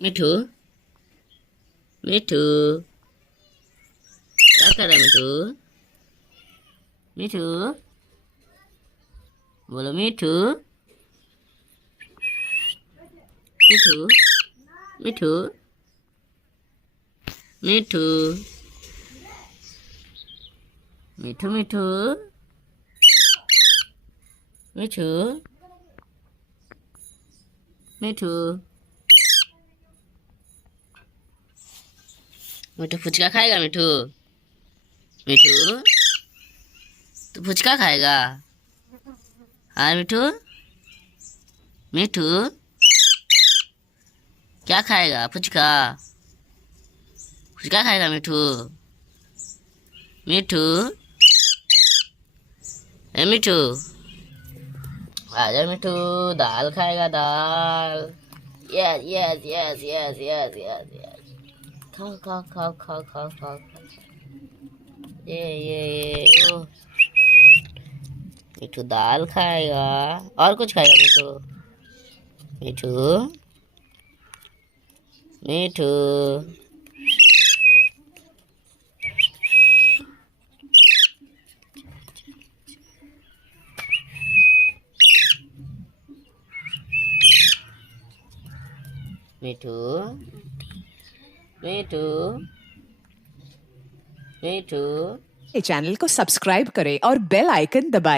मिठू, मिठू, क्या कर रहा है मिठू? मिठू, बोलो मिठू, मिठू, मिठू, मिठू, मिठू, मिठू, मिठू, मिठू, मिठू फुचका खाएगा मिठू? मिठू, तू फुचका खाएगा? हाँ मिठू, मिठू, क्या खाएगा? फुचका, फुचका खाएगा मिठू? मिठू, ए मिठू, आजा मिठू, दाल खाएगा दाल। Yes yes yes yes yes yes yes, खाओ खाओ खाओ खाओ खाओ खाओ ये ओ मिठू दाल खाएगा। और कुछ खाएगा मिठू? मिठू, मिठू, मिठू, मिठू, मिठू। चैनल को सब्सक्राइब करें और बेल आइकन दबाएं।